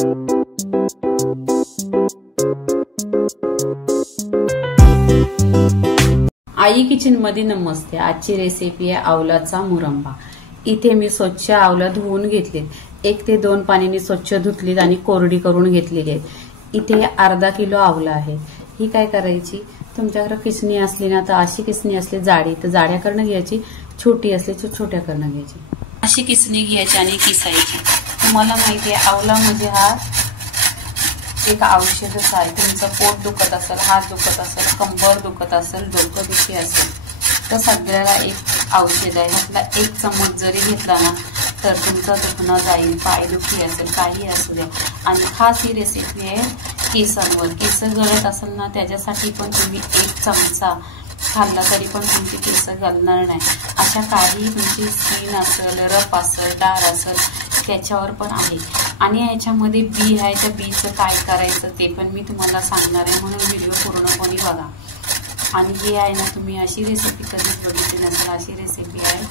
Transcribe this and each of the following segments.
आई kitchen मध्ये नमस्ते। आजची recipe आहे आवलाचा मुरंबा। इथे मी स्वच्छ आवला धुवून घेतले, 1 ते 2 पाण्याने स्वच्छ धुतलीत आणि कोरडी करून घेतलेली आहे। इथे अर्धा किलो आवला आहे। ही काय करायची, तुमच्याकडे किसणी असली ना तर अशी किसणी असली जाडी तर जाड्या करणं घ्यायची, छोटी असली तर छोट्या करणं घ्यायची। अशी किसणी घ्यायची आणि किसायची। तुम्हाला माहिती आहे आवला म्हणजे हा एक औषधच आहे। तुमचं पोट दुखत असेल, हात दुखत असेल, कंबर दुखत असेल, डोकं दुखी असेल तर सगळ्याला एक औषध आहे। ह्यातला 1 चमच जरी घेतला ना तर तुमचं दुखणं जाईल, पाय दुखी असेल, काही असू द्या। आणि खास ही रेसिपी आहे केसांवर। केस गळत असेल ना त्याच्यासाठी पण तुम्ही 1 चमचा खाल्ला तरी पण तुमची केस गळणार नाही। अशा काही तुमची स्किन असेल, रफ असेल, डाळ असेल त्याच्यावर पण आहे। आणि याच्यामध्ये बी आहे, त्या बीचं काय करायचं ते पण मी तुम्हाला सांगणार आहे, म्हणून व्हिडिओ पूर्णपणे बघा। आणि हे आहे ना, तुम्ही अशी रेसिपी कधीच बघितली नसेल, अशी रेसिपी आहे।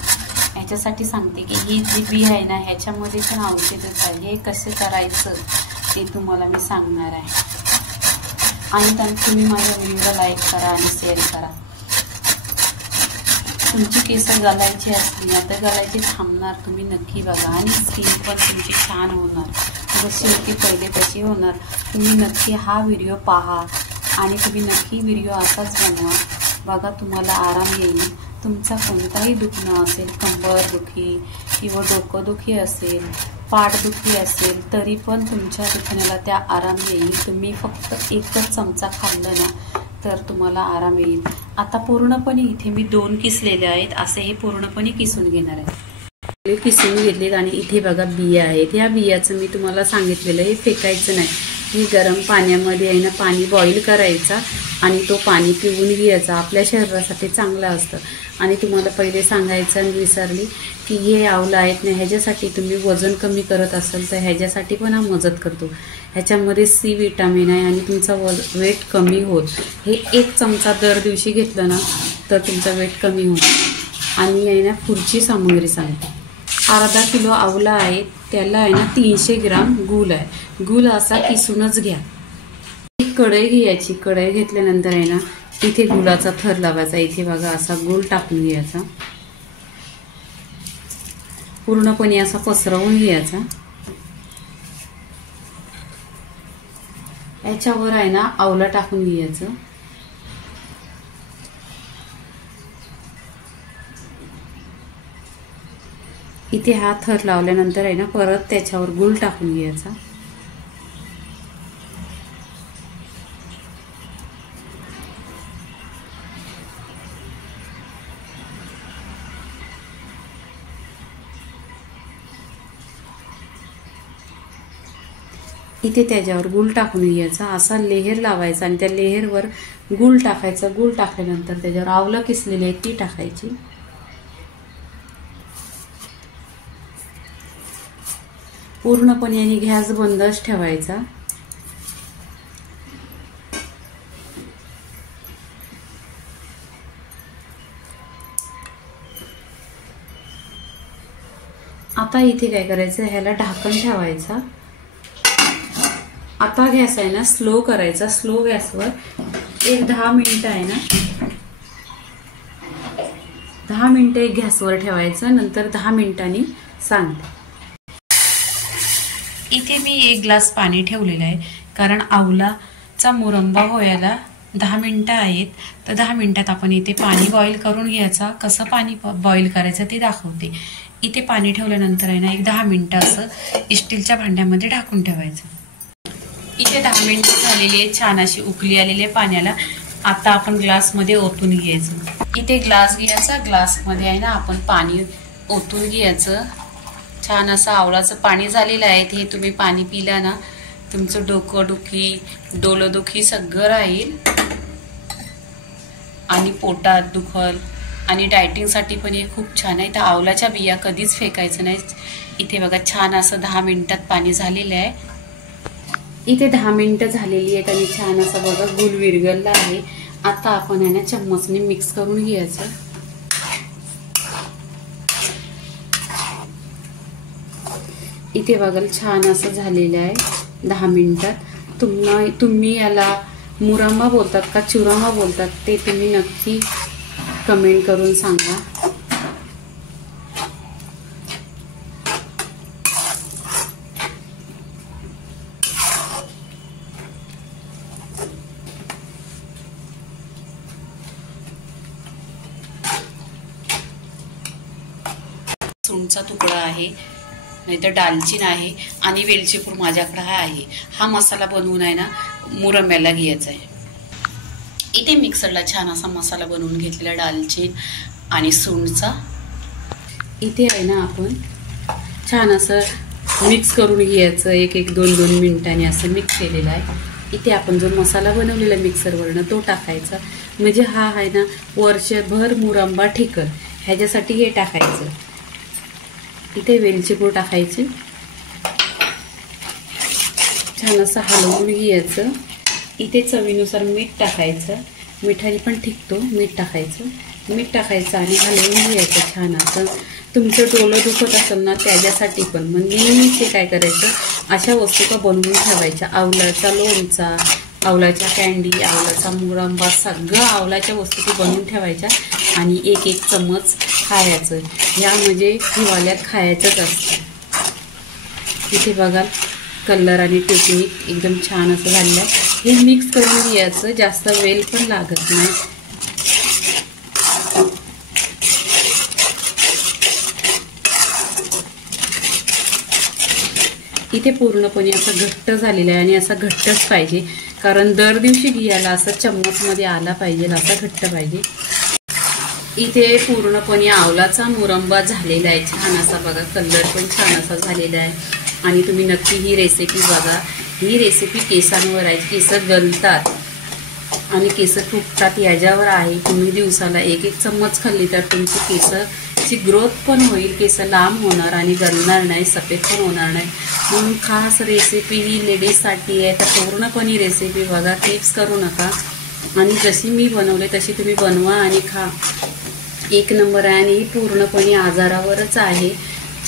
ह्याच्यासाठी सांगते की ही जी बी आहे ना ह्याच्यामध्ये पण औषधच आहे। हे कसं करायचं ते तुम्हाला मी सांगणार आहे। आणि तुम्ही माझ्या व्हिडिओला लाईक करा आणि शेअर करा। तुमची केस गळायची असली ना तर गळायची थांबणार, तुम्ही नक्की बघा। आणि स्किन पण तुमची छान होणार, जशी होती पहिले तशी होणार। तुम्ही नक्की हा व्हिडिओ पहा आणि तुम्ही नक्की व्हिडिओ असाच बनवा बघा, तुम्हाला आराम येईल। तुमचा कोणताही दुखणं असेल, कंबर दुखी किंवा डोकं दुखी असेल, पाठ दुखी असेल तरी पण तुमच्या दुखण्याला त्या आराम येईल। तुम्ही फक्त 1च चमचा खाल्लं ना तर तुम्हाला आराम येईल। आता पूर्णपणे इथे मी 2 किसलेले आहेत, असे हे पूर्णपणे किसून घेणार आहे। किसून घेतलेत आणि इथे बघा बिया आहेत। या बियाचं मी तुम्हाला सांगितलेलं हे फेकायचं नाही, हे गरम पाण्यामध्ये आहे ना पाणी बॉईल करायचा आणि तो पाणी पिऊन घ्यायचा, आपल्या शरीरासाठी चांगलं असतं। आणि तुम्हाला पहिले सांगायचं विसरली की हे आवला आहेत ना ह्याच्यासाठी तुम्ही वजन कमी करत असाल तर ह्याच्यासाठी पण हा मदत करतो। ह्याच्यामध्ये C विटामिन आहे आणि तुमचा वेट कमी होत। हे 1 चमचा दर दिवशी घेतलं ना तर तुमचा वेट कमी होत। आणि आहे ना पुढची सामग्री सांगते, अर्धा किलो आवला आहे, त्याला आहे ना 300 ग्राम गूळ आहे। गूळ असा किसूनच घ्या। एक कढई घ्यायची, कढई घेतल्यानंतर आहे ना इथे गुळाचा थर लावायचा। इथे बघा असा गूळ टाकून घ्यायचा, पूर्णपणे असा पसरवून घ्यायचा। याच्यावर आहे ना आवला टाकून घ्यायचं। इथे हा थर लावल्यानंतर आहे ना परत त्याच्यावर गूळ टाकून घ्यायचा। इथे त्याच्यावर गूळ टाकून घ्यायचा, असा लेहर लावायचा आणि त्या लेहरवर गूळ टाकायचा। गूळ टाकल्यानंतर त्याच्यावर आवलं किसलेली आहे ती टाकायची। पूर्णपणे आणि गॅस बंदच ठेवायचा। आता इथे काय करायचं, ह्याला ढाकण ठेवायचा। आता गॅस आहे ना स्लो करायचा, स्लो गॅसवर 10 मिनिटं आहे ना 10 मिनिटं गॅसवर ठेवायचं, नंतर 10 मिनिटांनी सांगते। इथे मी 1 ग्लास पाणी ठेवलेलं आहे, कारण आवलाचा मुरंबा व्हायला 10 मिनिटं आहेत, तर 10 मिनिटात आपण इथे पाणी बॉईल करून घ्यायचा। कसं पाणी बॉईल करायचं ते दाखवते। इथे पाणी ठेवल्यानंतर आहे ना 10 मिनिटं असं स्टीलच्या भांड्यामध्ये ढाकून ठेवायचं। इथे 10 मिनिटं झालेली आहे, छान अशी उकळी आलेली आहे पाण्याला। आता आपण ग्लासमध्ये ओतून घ्यायचं। इथे ग्लास घ्यायचा, ग्लासमध्ये आहे ना आपण पाणी ओतून घ्यायचं। छान असं आवळाचं पाणी झालेलं आहे, हे तुम्ही पाणी पिला ना तुमचं डोकं दुखी, डोलं दुखी सगळं राहील आणि पोटात दुखल। आणि डायटिंगसाठी पण हे खूप छान आहे। तर आवळाच्या बिया कधीच फेकायचं नाही। इथे बघा छान असं 10 मिनिटात पाणी झालेलं आहे। इथे 10 मिनिटं झालेली आहेत आणि छान असं बघा गूळ विरघळला आहे। आता आपण आहे ना चम्मचने मिक्स करून घ्यायचं। इथे बघा छान असं झालेलं आहे। 10 मिनिटात। तुम्ही याला मुरंबा बोलतात का चुरंबा बोलतात ते तुम्ही नक्की कमेंट करून सांगा। सुंठचा तुकडा आहे, नाहीतर दालचीन आहे आणि वेलचीपूड माझ्याकडे आहे। हा मसाला बनवून आहे ना मुरंब्याला घ्यायचा आहे। इथे मिक्सरला छान असा मसाला बनवून घेतलेला दालचीन आणि सुंठचा इथे आहे ना आपण छान असं मिक्स करून घ्यायचं। एक 2 मिनिटांनी असं मिक्स केलेलं आहे। इथे आपण जो मसाला बनवलेला मिक्सरवरनं तो टाकायचा, म्हणजे हा आहे ना वर्षभर मुरंबा टिकल ह्याच्यासाठी हे टाकायचं। इथे वेलची पूड टाकायची, छान असं हलवून घ्यायचं। इथे चवीनुसार मीठ टाकायचं, मिठाने पण टिकतो, मीठ टाकायचं आणि हलवून घ्यायचं छान असं। तुमचं डोलं दुखत असेल ना त्याच्यासाठी पण मग नेहमी काय करायचं, अशा वस्तू का बनवून ठेवायच्या। आवळ्याचा लोणचा, आवळ्याच्या कँडी, आवळ्याचा मुरंबा, सगळं आवळ्याच्या वस्तू ते बनवून ठेवायच्या आणि एक चम्मच खायचं। या म्हणजे हिवाळ्यात खायचंच असतं। इथे बघा कलर आणि टेक्निक एकदम छान असं झालेलं आहे। हे मिक्स करून घ्यायचं, जास्त वेळ पण लागत नाही। इथे पूर्णपणे असं घट्ट झालेलं आहे आणि असं घट्टच पाहिजे, कारण दर दिवशी घ्यायला असं चम्मचमध्ये आला पाहिजे, असा घट्ट पाहिजे। इथे पूर्णपणे आवळाचा मुरंबा झालेला आहे, छान असा बघा कलर पण छान असा झालेला आहे। आणि तुम्ही नक्की ही रेसिपी बघा। ही रेसिपी केसांवर आहे, केस गलतात आणि केस तुटतात याच्यावर आहे। तुम्ही दिवसाला एक चम्मच खाल्ली तर तुमची केसाची ग्रोथ पण होईल, केस लांब होणार आणि गलणार नाही, सफेद पण होणार नाही। म्हणून खास रेसिपी ही लेडीजसाठी आहे, तर पूर्णपणे रेसिपी बघा, टिप्स करू नका। आणि जशी मी बनवले तशी तुम्ही बनवा आणि खा, 1 नंबर आहे। आणि ही पूर्णपणे आजारावरच आहे,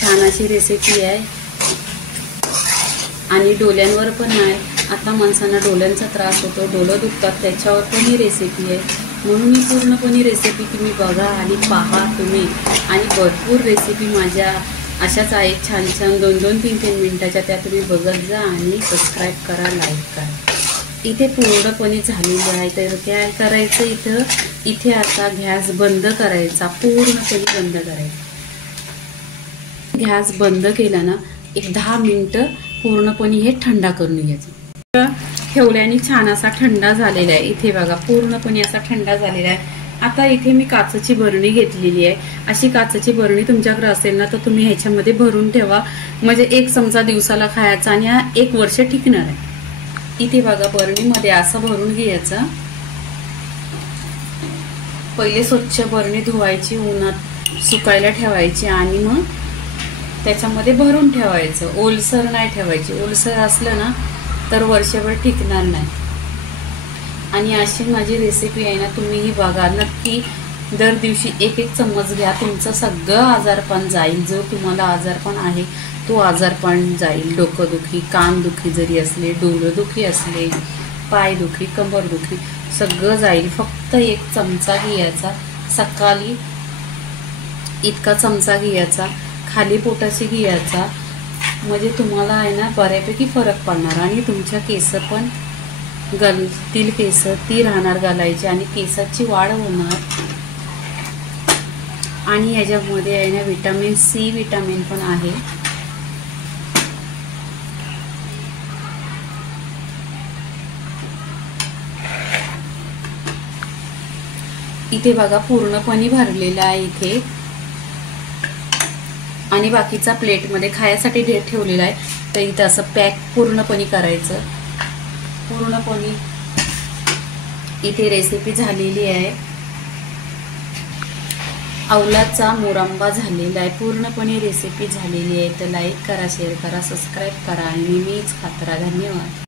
छान अशी रेसिपी आहे आणि डोळ्यांवर पण आहे। आता माणसांना डोळ्यांचा त्रास होतो, डोळं दुखतात, त्याच्यावर पण ही रेसिपी आहे। म्हणून ही पूर्णपणे रेसिपी तुम्ही बघा आणि पहा तुम्ही। आणि भरपूर रेसिपी माझ्या अशाच आहेत छान 2-2, 3-3 मिनिटाच्या, त्या तुम्ही बघत जा आणि सबस्क्राईब करा, लाईक करा। इथे पूर्णपणे झालेली आहे, तर काय करायचं इथे आता गॅस बंद करायचा, पूर्णपणे बंद करायचा। गॅस बंद केला ना 10 मिनिटं पूर्णपणे हे थंडा करून घ्यायचं। ठेवल्याने छान असा थंडा झालेला आहे। इथे बघा पूर्णपणे असा थंडा झालेला आहे। आता इथे मी काचेची बरणी घेतलेली आहे। अशी काचेची बरणी तुमच्याकडे असेल ना तर तुम्ही ह्याच्यामध्ये भरून ठेवा, म्हणजे 1 चमचा दिवसाला खायचा आणि हा 1 वर्ष टिकणार आहे। इथे बघा बरणीमध्ये असं भरून घ्यायचं। पहिले स्वच्छ बरणी धुवायची, उन्हात सुकायला ठेवायची आणि मग त्याच्यामध्ये भरून ठेवायचं। ओलसर नाही ठेवायची, ओलसर असलं ना तर वर्षभर टिकणार नाही। आणि अशी माझी रेसिपी आहे ना, तुम्हीही बघा नक्की। दर दिवशी 1 चम्मच घ्या, तुमचं सगळं आजारपण जाईल। जो तुम्हाला आजारपण आहे तो आजारपण जाईल। डोकंदुखी, कानदुखी जरी असले, डोळंदुखी असले, पायदुखी, कंबरदुखी सगळं जाईल। फक्त 1 चमचा घ्यायचा, सकाळी इतका चमचा घ्यायचा, खाली पोटाशी घ्यायचा, म्हणजे तुम्हाला आहे ना बऱ्यापैकी फरक पडणार आणि तुमच्या केस पण गलतील, केस ती राहणार गलायची आणि केसाची वाढ होणार। आणि याच्यामध्ये आहे ना व्हिटॅमिन सी व्हिटॅमिन पण आहे। इथे बघा पूर्णपणे भरलेला आहे इथे, आणि बाकीचा प्लेटमध्ये खायसाठी ठेवलेला आहे। तर इथं असं पॅक पूर्णपणे करायचं। पूर्णपणे इथे रेसिपी झालेली आहे, आवळाचा मुरंबा झालेला आहे, पूर्णपणे रेसिपी झालेली आहे। तर लाईक करा, शेअर करा, सबस्क्राईब करा आणि नेहमीच खात राहा। धन्यवाद।